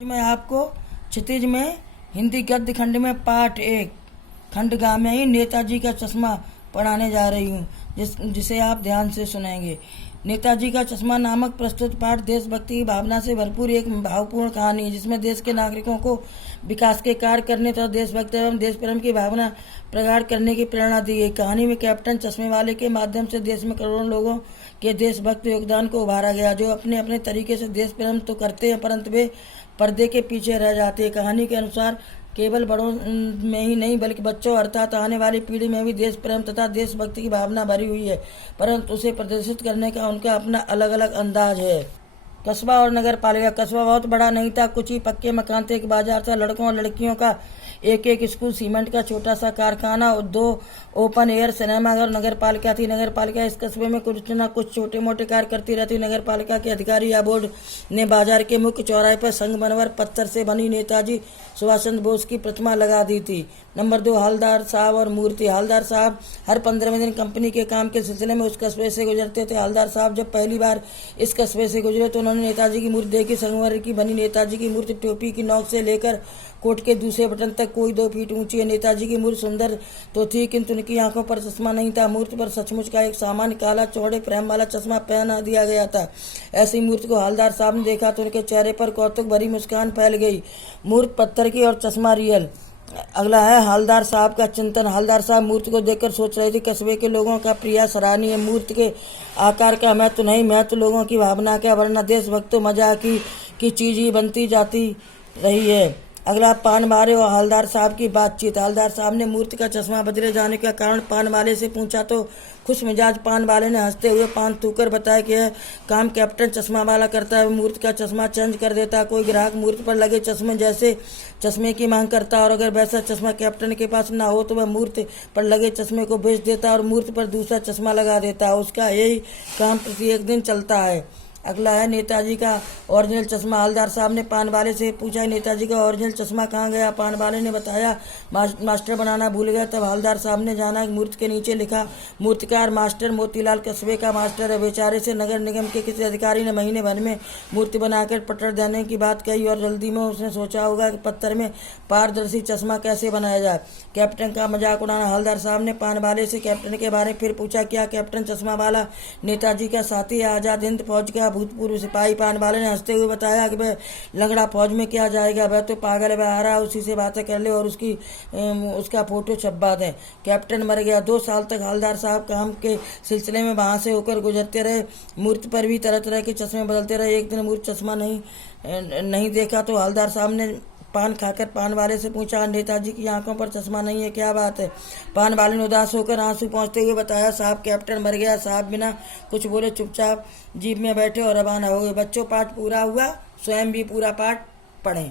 मैं आपको क्षितिज में हिंदी गद्य खंड में पाठ 1 खंड गा में ही नेताजी का चश्मा पढ़ाने जा रही हूँ, जिसे आप ध्यान से सुनेंगे। नेताजी का चश्मा नामक प्रस्तुत पाठ देशभक्ति की भावना से भरपूर एक भावपूर्ण कहानी है, जिसमें देश के नागरिकों को विकास के कार्य करने तथा देशभक्ति एवं देश प्रेम की भावना प्रगाढ़ करने की प्रेरणा दी गई। कहानी में कैप्टन चश्मे वाले के माध्यम से देश में करोड़ों लोगों के देशभक्त योगदान को उभारा गया, जो अपने अपने तरीके से देश प्रेम तो करते हैं, परंतु वे पर्दे के पीछे रह जाते हैं। कहानी के अनुसार केवल बड़ों में ही नहीं बल्कि बच्चों अर्थात आने वाली पीढ़ी में भी देश प्रेम तथा देशभक्ति की भावना भरी हुई है, परंतु उसे प्रदर्शित करने का उनका अपना अलग अलग अंदाज है। कस्बा और नगर पालिका। कस्बा बहुत बड़ा नहीं था, कुछ ही पक्के मकान थे, एक बाजार था, लड़कों और लड़कियों का एक एक स्कूल, सीमेंट का छोटा सा कारखाना और 2 ओपन एयर सिनेमाघर नगर पालिका थी। नगर पालिका इस कस्बे में कुछ न कुछ छोटे मोटे कार्य करती रहती। नगर पालिका के अधिकारी या बोर्ड ने बाजार के मुख्य चौराहे पर संगमरमर पत्थर से बनी नेताजी सुभाष चंद्र बोस की प्रतिमा लगा दी थी। नंबर 2, हवलदार साहब और मूर्ति। हवलदार साहब हर 15वें दिन कंपनी के काम के सिलसिले में उस कस्बे से गुजरते थे। हवलदार साहब जब पहली बार इस कस्बे से गुजरे तो उन्होंने नेताजी की मूर्ति देखी। संगमरमर की बनी नेताजी की मूर्ति टोपी की नोक से लेकर कोट के दूसरे बटन तक कोई 2 फीट ऊंची है। नेताजी की मूर्ति सुंदर तो थी, किंतु उनकी आंखों पर चश्मा नहीं था। मूर्ति पर सचमुच का एक सामान्य काला चौड़े फ्रेम वाला चश्मा पहना दिया गया था। ऐसी मूर्ति को हवलदार साहब ने देखा तो उनके चेहरे पर कौतुक भरी मुस्कान फैल गई। मूर्ति पत्थर की और चश्मा रियल। अगला है हवलदार साहब का चिंतन। हवलदार साहब मूर्ति को देखकर सोच रहे थे, कस्बे के लोगों का प्रयास सराहनीय। मूर्ति के आकार का महत्व नहीं, महत्व लोगों की भावना का, वरना देशभक्तों मजाक की चीज ही बनती जाती रही है। अगला पान वाले और हवलदार साहब की बातचीत। हवलदार साहब ने मूर्ति का चश्मा बदले जाने का कारण पान वाले से पूछा तो खुश मिजाज पान वाले ने हंसते हुए पान थूकर बताया कि यह काम कैप्टन चश्मा वाला करता है, मूर्ति का चश्मा चेंज कर देता। कोई ग्राहक मूर्ति पर लगे चश्मे जैसे चश्मे की मांग करता और अगर वैसा चश्मा कैप्टन के पास ना हो तो वह मूर्ति पर लगे चश्मे को बेच देता और मूर्ति पर दूसरा चश्मा लगा देता। उसका यही काम प्रत्येक दिन चलता है। अगला है नेताजी का ओरिजिनल चश्मा। हवलदार साहब ने पान वाले से पूछा, नेताजी का ओरिजिनल चश्मा कहाँ गया? पान वाले ने बताया, मास्टर बनाना भूल गया। तब हवलदार साहब ने जाना मूर्ति के नीचे लिखा, मूर्तिकार मास्टर मोतीलाल कस्बे का मास्टर है। बेचारे से नगर निगम के किसी अधिकारी ने महीने भर में मूर्ति बनाकर पट्टर देने की बात कही और जल्दी में उसने सोचा होगा कि पत्थर में पारदर्शी चश्मा कैसे बनाया जाए। कैप्टन का मजाक उड़ाना। हवलदार साहब ने पान वाले से कैप्टन के बारे में फिर पूछा, क्या कैप्टन चश्मा वाला नेताजी का साथी है? आजाद हिंद फौज का भूतपूर्व सिपाही। पान वाले ने हंसते हुए बताया कि वह लंगड़ा फौज में क्या जाएगा, वह तो पागल है, वह आ रहा, उसी से बातें कर ले और उसका फोटो छपवा दें। कैप्टन मर गया। 2 साल तक हवलदार साहब काम के सिलसिले में वहां से होकर गुजरते रहे। मूर्ति पर भी तरह तरह के चश्मे बदलते रहे। एक दिन मूर्ति चश्मा नहीं देखा तो हवलदार साहब ने पान खाकर पान वाले से पूछा, नेताजी की आंखों पर चश्मा नहीं है, क्या बात है? पान वाले ने उदास होकर आंसू पोंछते हुए बताया, साहब कैप्टन मर गया। साहब बिना कुछ बोले चुपचाप जीप में बैठे और रवाना हो गए। बच्चों, पाठ पूरा हुआ, स्वयं भी पूरा पाठ पढ़ें।